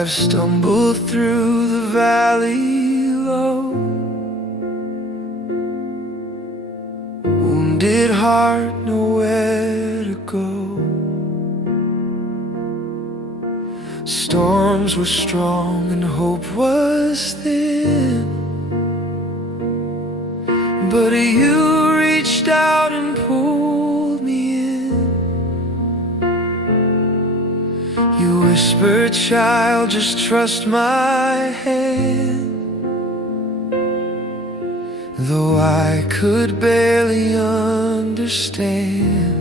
I've stumbled through the valley low, wounded heart, nowhere to go. Storms were strong and hope was thin, but you reached out and pulled me in. You whispered, child, just trust my hand. Though I could barely understand,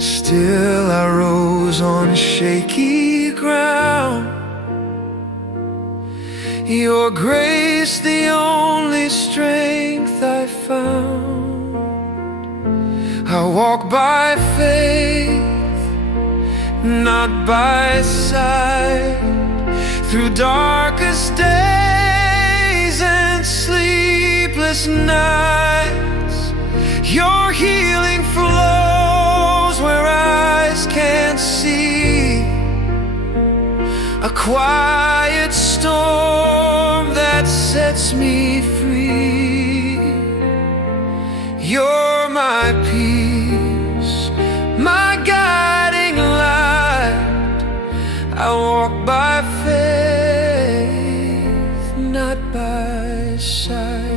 still I rose on shaky ground. Your grace, the only strength I found. I walk by faith, not by sight, through darkest days and sleepless nights. Your healing flows where eyes can't see, a quiet storm that sets me free. You're my peace, my guiding light. I walk by faith, not by sight.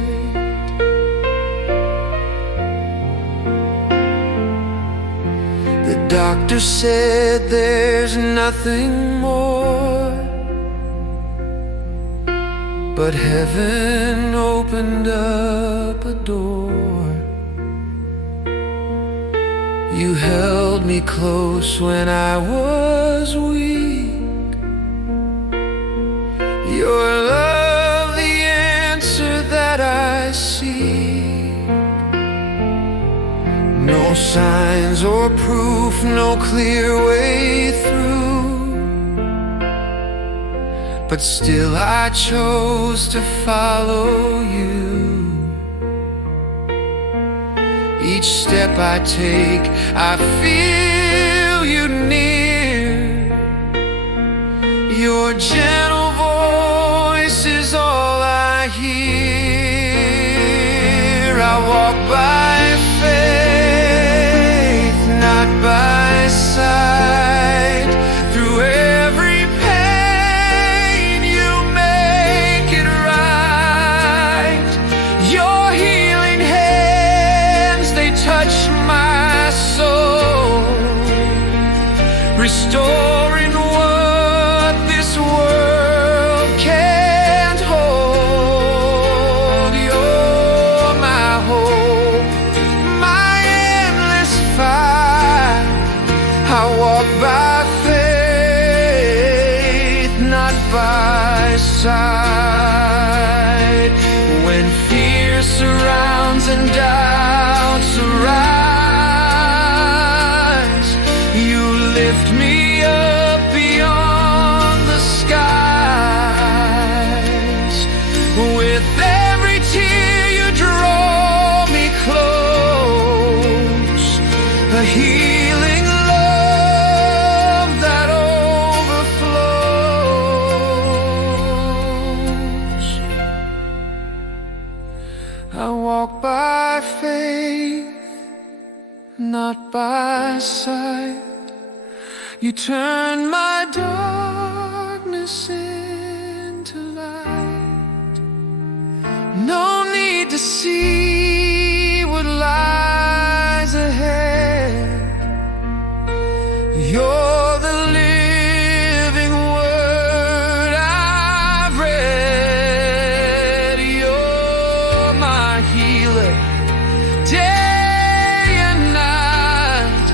The doctor said there's nothing more, but heaven opened up a door. You held me close when I was weak. Your love, the answer that I seek. No signs or proof, no clear way through, but still I chose to follow you. Each step I take, I feel you near. Your gentle voice is all I hear. I walk by faith, not by sight. Through every pain, you make it right. Your healing hands, they touch my soul, restoring what this world can't hold. You're my hope, my endless fight. I walk by faith, not by sight. When fear surrounds and doubts arise, you lift me up beyond the skies. With every tear you draw me close, a healing love that overflows. I walk by faith, not by sight. You turn my darkness into light. No need to see what lies ahead. You're the living word I've read. You're my healer, day and night.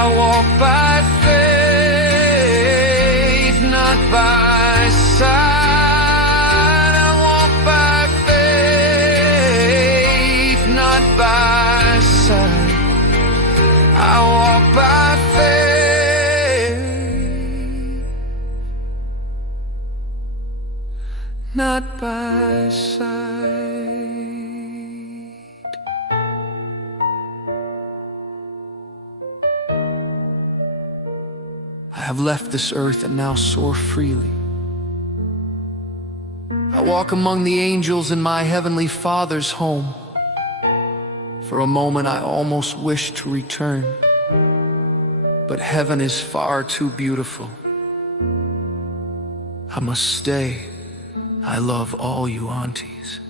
I walk by faith, not by sight. I walk by faith, not by sight. I walk by faith, not by sight. I have left this earth and now soar freely. I walk among the angels in my heavenly Father's home. For a moment I almost wish to return, but heaven is far too beautiful. I must stay. I love all you aunties.